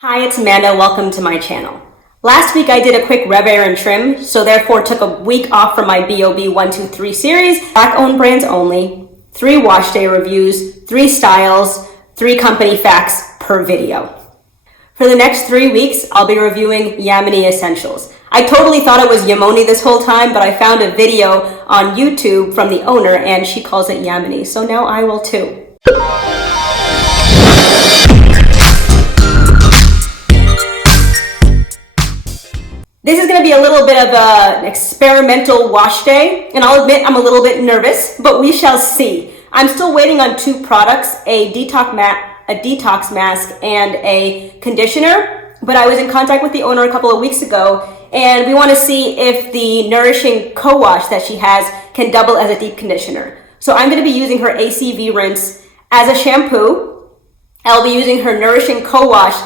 Hi, it's Amanda. Welcome to my channel. Last week I did a quick Rev Air and trim, so therefore took a week off from my BoB123 series. Black-owned brands only, 3 wash day reviews, 3 styles, 3 company facts per video. For the next 3 weeks, I'll be reviewing Yamini Essentials. I totally thought it was Yamoni this whole time, but I found a video on YouTube from the owner and she calls it Yamini, so now I will too. This is going to be a little bit of an experimental wash day, and I'll admit I'm a little bit nervous, but we shall see. I'm still waiting on 2 products, a detox mask and a conditioner, but I was in contact with the owner a couple of weeks ago, and we want to see if the Nourishing Cowash that she has can double as a deep conditioner. So I'm going to be using her ACV Rinse as a shampoo. I'll be using her Nourishing Cowash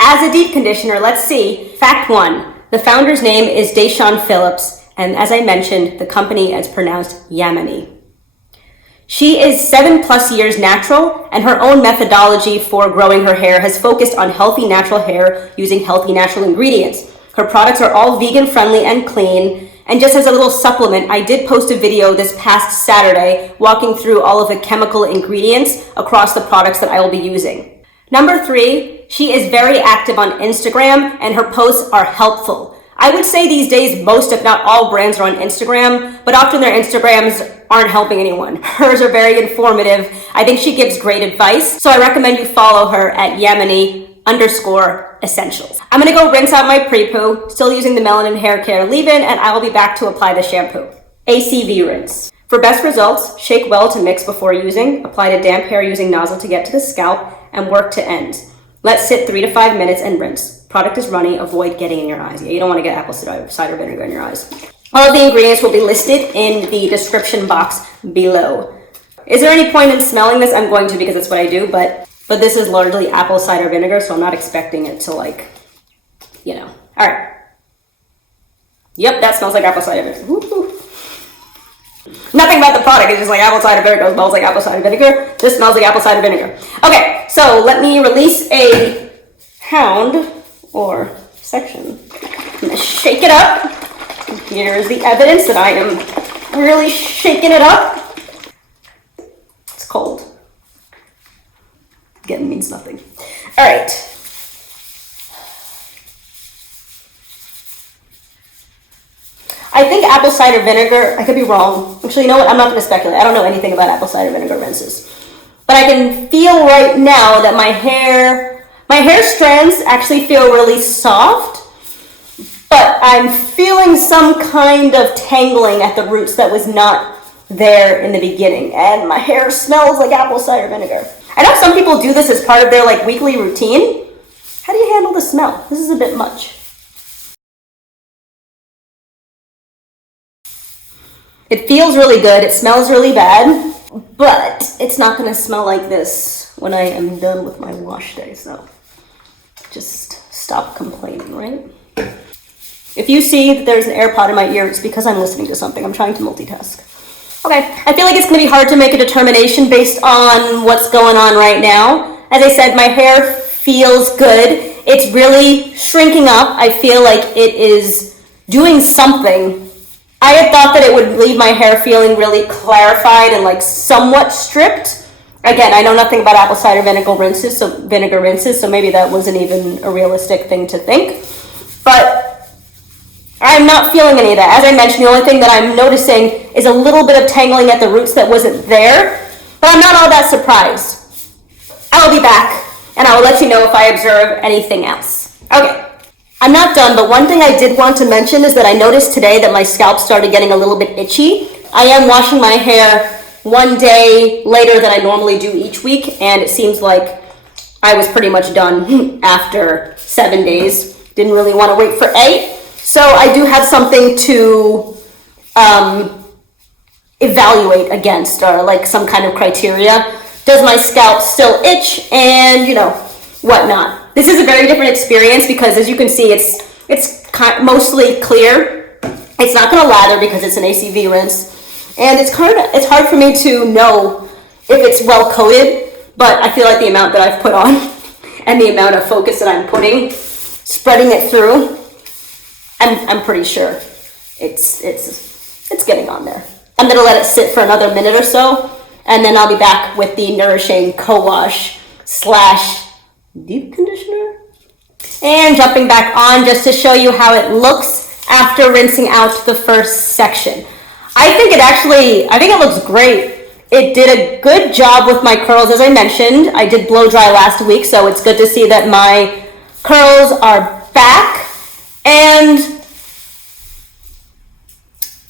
as a deep conditioner. Let's see. Fact 1. The founder's name is Daishawn Phillips, and as I mentioned, the company is pronounced Yamini. She is 7+ years natural, and her own methodology for growing her hair has focused on healthy natural hair using healthy natural ingredients. Her products are all vegan friendly and clean, and just as a little supplement, I did post a video this past Saturday walking through all of the chemical ingredients across the products that I will be using. Number 3, she is very active on Instagram and her posts are helpful. I would say these days most, if not all, brands are on Instagram, but often their Instagrams aren't helping anyone. Hers are very informative. I think she gives great advice, so I recommend you follow her at Yamini_essentials. I'm gonna go rinse out my pre-poo, still using the Melanin Hair Care leave-in, and I will be back to apply the shampoo. ACV Rinse. For best results, shake well to mix before using, apply to damp hair using nozzle to get to the scalp, and work to ends. Let sit 3 to 5 minutes and rinse. Product is runny, avoid getting in your eyes. Yeah, you don't want to get apple cider vinegar in your eyes. All of the ingredients will be listed in the description box below. Is there any point in smelling this? I'm going to because that's what I do, but this is largely apple cider vinegar, so I'm not expecting it to All right. Yep, that smells like apple cider vinegar. Woo-hoo. Nothing about the product, it's just like apple cider vinegar smells like apple cider vinegar. This smells like apple cider vinegar. Okay, so let me release a pound or section. I'm gonna shake it up. Here's the evidence that I am really shaking it up. It's cold. Again, means nothing. All right. I think apple cider vinegar, I could be wrong. Actually, you know what? I'm not going to speculate. I don't know anything about apple cider vinegar rinses. But I can feel right now that my hair strands actually feel really soft, but I'm feeling some kind of tangling at the roots that was not there in the beginning. And my hair smells like apple cider vinegar. I know some people do this as part of their weekly routine. How do you handle the smell? This is a bit much. It feels really good, it smells really bad, but it's not gonna smell like this when I am done with my wash day, so just stop complaining, right? If you see that there's an AirPod in my ear, it's because I'm listening to something. I'm trying to multitask. Okay, I feel like it's gonna be hard to make a determination based on what's going on right now. As I said, my hair feels good. It's really shrinking up. I feel like it is doing something. I had thought that it would leave my hair feeling really clarified and somewhat stripped. Again, I know nothing about apple cider vinegar rinses, so maybe that wasn't even a realistic thing to think. But I'm not feeling any of that. As I mentioned, the only thing that I'm noticing is a little bit of tangling at the roots that wasn't there, but I'm not all that surprised. I'll be back, and I will let you know if I observe anything else. Okay. I'm not done, but one thing I did want to mention is that I noticed today that my scalp started getting a little bit itchy. I am washing my hair one day later than I normally do each week, and it seems like I was pretty much done after 7 days. Didn't really want to wait for 8. So I do have something to evaluate against, or some kind of criteria. Does my scalp still itch, and whatnot. This is a very different experience because, as you can see, it's mostly clear. It's not going to lather because it's an ACV rinse, and it's hard for me to know if it's well coated. But I feel like the amount that I've put on and the amount of focus that I'm putting, spreading it through, I'm pretty sure it's getting on there. I'm gonna let it sit for another minute or so, and then I'll be back with the Nourishing Cowash / deep conditioner. And jumping back on just to show you how it looks after rinsing out the first section. I think it looks great. It did a good job with my curls, as I mentioned. I did blow dry last week, so it's good to see that my curls are back, and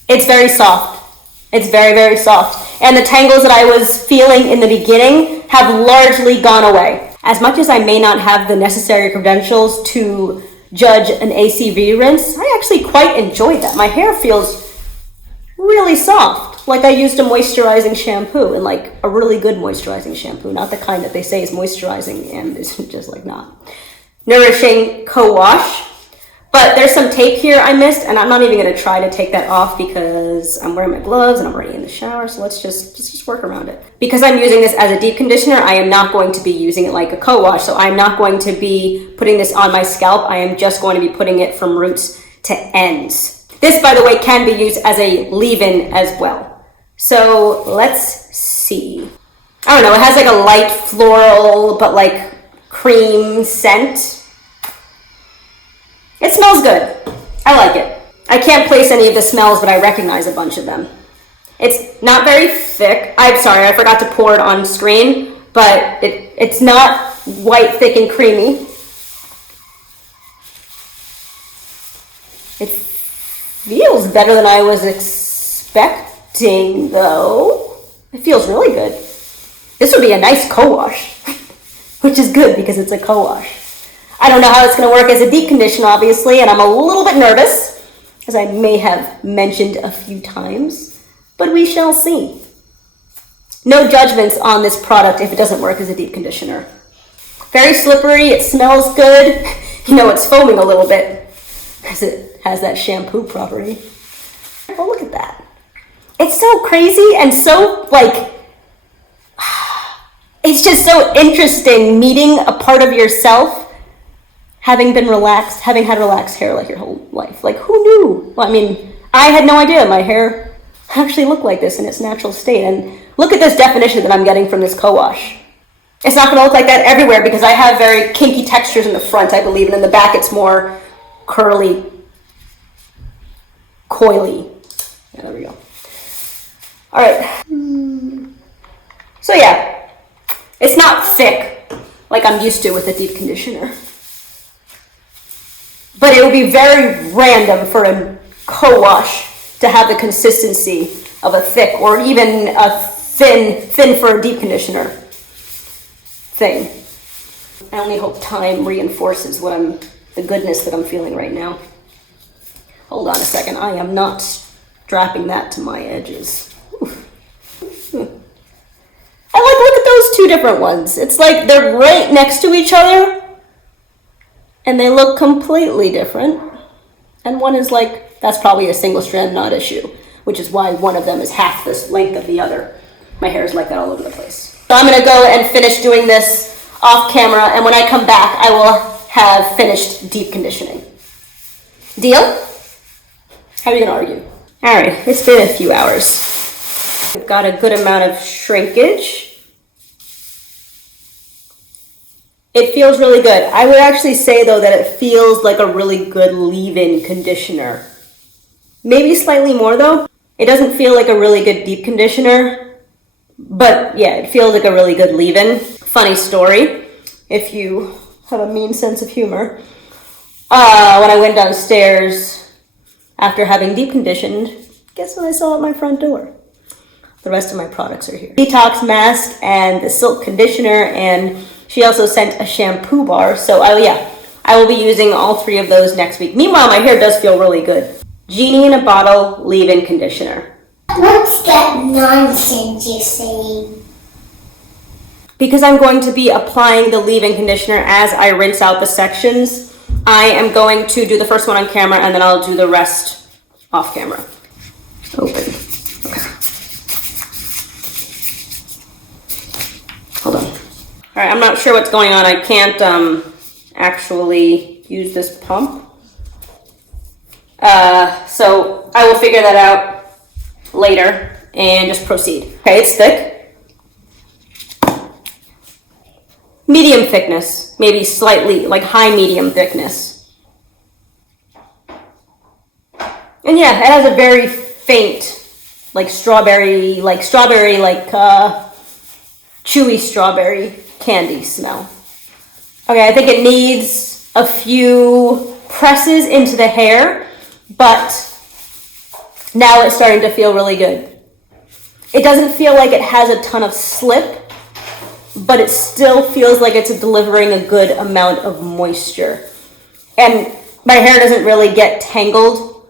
it's very soft. It's very, very soft. And the tangles that I was feeling in the beginning have largely gone away. As much as I may not have the necessary credentials to judge an ACV rinse, I actually quite enjoyed that. My hair feels really soft, like I used a moisturizing shampoo, and like a really good moisturizing shampoo, not the kind that they say is moisturizing and is just like not. Nourishing Cowash. But there's some tape here I missed, and I'm not even going to try to take that off because I'm wearing my gloves and I'm already in the shower, so let's just work around it. Because I'm using this as a deep conditioner, I am not going to be using it like a co-wash, so I'm not going to be putting this on my scalp. I am just going to be putting it from roots to ends. This, by the way, can be used as a leave-in as well. So let's see. I don't know, it has like a light floral, but like cream scent. It smells good. I like it. I can't place any of the smells, but I recognize a bunch of them. It's not very thick. I'm sorry, I forgot to pour it on screen, but it's not white, thick, and creamy. It feels better than I was expecting, though. It feels really good. This would be a nice co-wash, which is good because it's a co-wash. I don't know how it's going to work as a deep conditioner, obviously, and I'm a little bit nervous, as I may have mentioned a few times, but we shall see. No judgments on this product if it doesn't work as a deep conditioner. Very slippery, it smells good. You know, it's foaming a little bit, because it has that shampoo property. Oh, look at that. It's so crazy and so, like, it's just so interesting meeting a part of yourself having been relaxed, having had relaxed hair like your whole life. Like, who knew? Well, I mean, I had no idea my hair actually looked like this in its natural state. And look at this definition that I'm getting from this co-wash. It's not gonna look like that everywhere because I have very kinky textures in the front, I believe, and in the back it's more curly, coily. Yeah, there we go. All right. So yeah, it's not thick like I'm used to with a deep conditioner. But it would be very random for a co-wash to have the consistency of a thick or even a thin for a deep conditioner thing. I only hope time reinforces the goodness that I'm feeling right now. Hold on a second, I am not strapping that to my edges. Look at those two different ones. It's like they're right next to each other, and they look completely different. And one is like, that's probably a single strand knot issue, which is why one of them is half this length of the other. My hair is like that all over the place. So I'm gonna go and finish doing this off camera, and when I come back, I will have finished deep conditioning. Deal? How are you gonna argue? All right, it's been a few hours. We've got a good amount of shrinkage. It feels really good. I would actually say, though, that it feels like a really good leave-in conditioner. Maybe slightly more, though. It doesn't feel like a really good deep conditioner, but yeah, it feels like a really good leave-in. Funny story, if you have a mean sense of humor. When I went downstairs after having deep conditioned, guess what I saw at my front door? The rest of my products are here. Detox mask and the silk conditioner, and she also sent a shampoo bar. So I will be using all three of those next week. Meanwhile, my hair does feel really good. Genie in a bottle leave-in conditioner. What's that nonsense you're saying? Because I'm going to be applying the leave-in conditioner as I rinse out the sections, I am going to do the first one on camera and then I'll do the rest off camera. Open. Okay. Hold on. All right, I'm not sure what's going on. I can't actually use this pump. So I will figure that out later and just proceed. Okay, it's thick. Medium thickness, maybe slightly, like high medium thickness. And yeah, it has a very faint, chewy strawberry candy smell. Okay, I think it needs a few presses into the hair, but now it's starting to feel really good. It doesn't feel like it has a ton of slip, but it still feels like it's delivering a good amount of moisture. And my hair doesn't really get tangled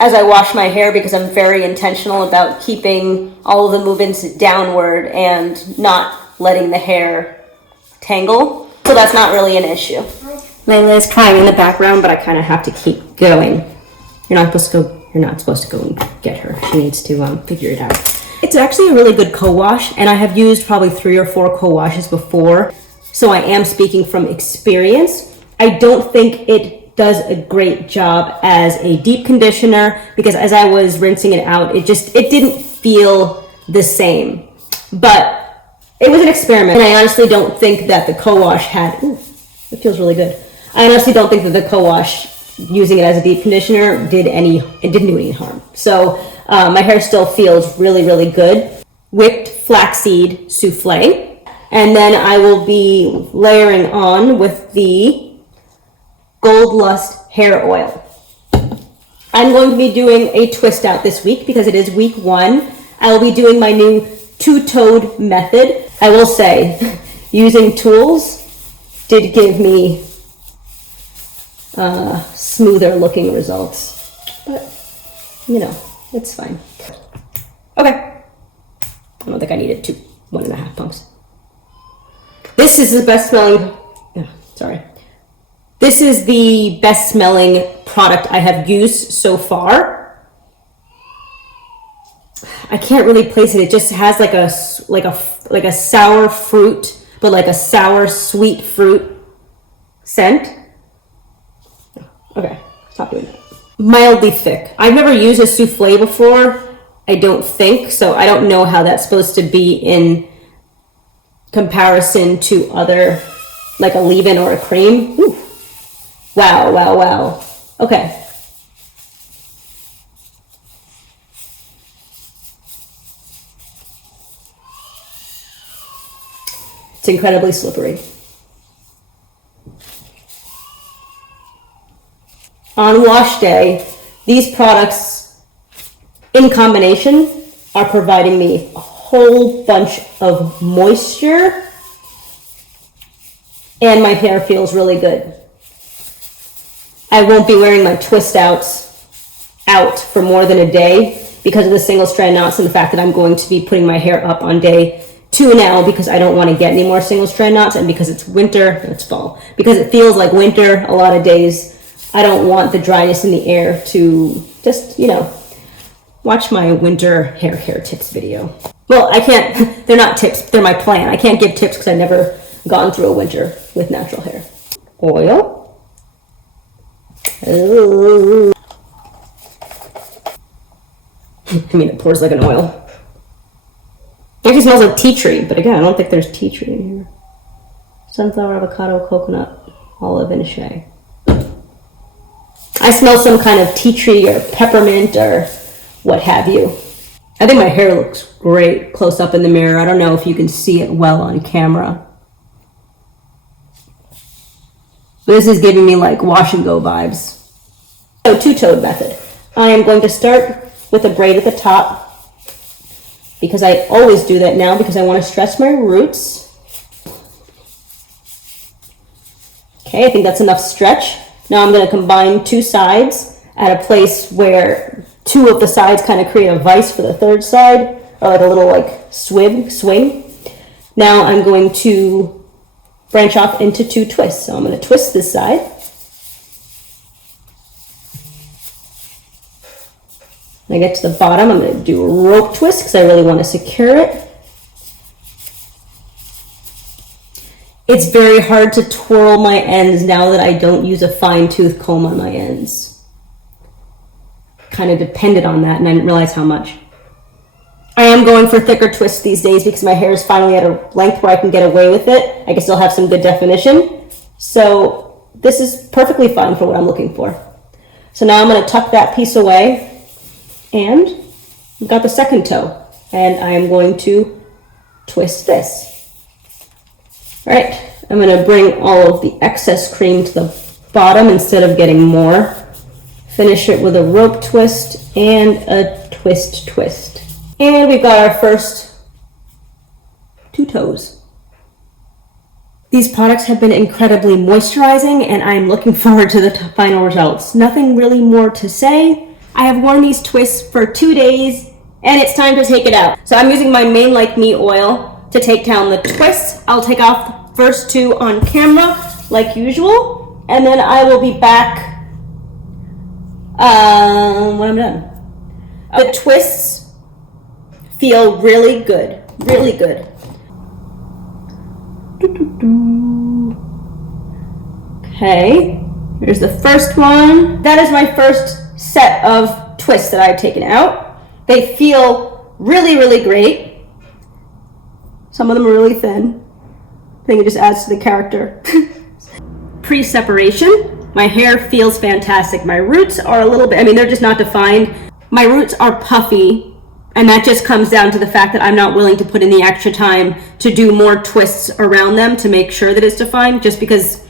as I wash my hair because I'm very intentional about keeping all of the movements downward and not letting the hair tangle. So that's not really an issue. Layla is crying in the background, but I kind of have to keep going. You're not supposed to go and get her. She needs to figure it out. It's actually a really good co-wash, and I have used probably 3 or 4 co-washes before, so I am speaking from experience. I don't think it does a great job as a deep conditioner because as I was rinsing it out, it didn't feel the same. But it was an experiment, and I honestly don't think that the co-wash it feels really good. I honestly don't think that the co-wash, using it as a deep conditioner, didn't do any harm. So my hair still feels really, really good. Whipped flaxseed souffle. And then I will be layering on with the Gold Lust hair oil. I'm going to be doing a twist out this week because it is week 1. I will be doing my new two-toed method. I will say, using tools did give me smoother looking results, but it's fine. Okay, I don't think I needed 1.5 pumps. This is the best smelling, this is the best smelling product I have used so far. I can't really place it. It just has like a sour fruit, but like a sour sweet fruit scent. Okay, stop doing that. Mildly thick. I've never used a souffle before, I don't think, so I don't know how that's supposed to be in comparison to other, like a leave-in or a cream. Ooh. Wow, wow, wow. Okay. It's incredibly slippery. On wash day, these products in combination are providing me a whole bunch of moisture and my hair feels really good. I won't be wearing my twist outs out for more than a day because of the single strand knots and the fact that I'm going to be putting my hair up on day 2 now because I don't want to get any more single strand knots, and because it's winter, it's fall. Because it feels like winter a lot of days, I don't want the dryness in the air to just, watch my winter hair tips video. Well, I can't, they're not tips, they're my plan. I can't give tips because I've never gone through a winter with natural hair. Oil. Ooh. It pours like an oil. It actually smells like tea tree, but again, I don't think there's tea tree in here. Sunflower, avocado, coconut, olive, and shea. I smell some kind of tea tree or peppermint or what have you. I think my hair looks great close up in the mirror. I don't know if you can see it well on camera. But this is giving me like wash and go vibes. So two-toed method. I am going to start with a braid at the top because I always do that now because I want to stretch my roots. Okay, I think that's enough stretch. Now I'm going to combine 2 sides at a place where 2 of the sides kind of create a vise for the 3rd side, or like a little like swing. Now I'm going to branch off into 2 twists. So I'm going to twist this side. When I get to the bottom, I'm going to do a rope twist because I really want to secure it. It's very hard to twirl my ends now that I don't use a fine tooth comb on my ends. Kind of depended on that and I didn't realize how much. I am going for thicker twists these days because my hair is finally at a length where I can get away with it. I can still have some good definition. So this is perfectly fine for what I'm looking for. So now I'm going to tuck that piece away and I've got the second toe and I am going to twist this. All right, I'm going to bring all of the excess cream to the bottom instead of getting more. Finish it with a rope twist and a twist. And we've got our first 2 toes. These products have been incredibly moisturizing and I'm looking forward to the final results. Nothing really more to say. I have worn these twists for 2 days and it's time to take it out. So I'm using my Mane Like Me oil to take down the twists. I'll take off the first 2 on camera like usual and then I will be back when I'm done. The twists feel really good, really good. Okay, here's the first one. That is my first set of twists that I've taken out. They feel really, really great. Some of them are really thin. I think it just adds to the character. Pre-separation, my hair feels fantastic. My roots are a little bit, I mean, they're just not defined. My roots are puffy, and that just comes down to the fact that I'm not willing to put in the extra time to do more twists around them to make sure that it's defined, just because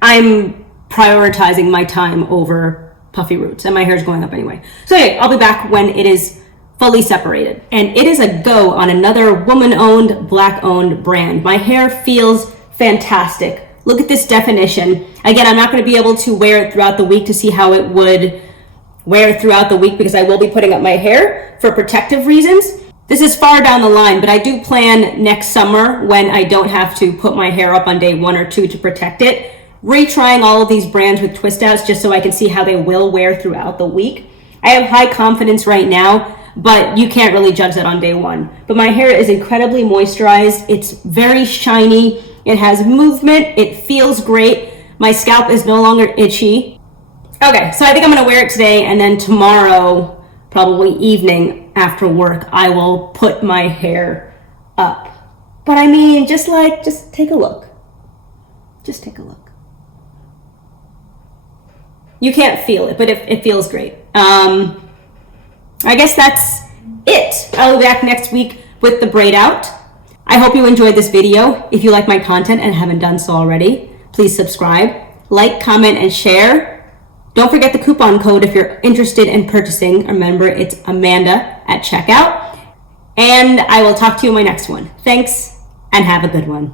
I'm prioritizing my time over puffy roots, and my hair is going up anyway. So anyway, I'll be back when it is fully separated. And it is a go on another woman-owned, black-owned brand. My hair feels fantastic. Look at this definition. Again, I'm not going to be able to wear it throughout the week to see how it would wear throughout the week because I will be putting up my hair for protective reasons. This is far down the line, but I do plan next summer when I don't have to put my hair up on day 1 or 2 to protect it, retrying all of these brands with twist outs just so I can see how they will wear throughout the week. I have high confidence right now, but you can't really judge that on day 1. But my hair is incredibly moisturized. It's very shiny. It has movement. It feels great. My scalp is no longer itchy. Okay, so I think I'm gonna wear it today, and then tomorrow, probably evening after work, I will put my hair up. But I mean, just take a look. Just take a look. You can't feel it, but it feels great. I guess that's it. I'll be back next week with the braid out. I hope you enjoyed this video. If you like my content and haven't done so already, please subscribe, like, comment, and share. Don't forget the coupon code if you're interested in purchasing. Remember, it's Amanda at checkout. And I will talk to you in my next one. Thanks, and have a good one.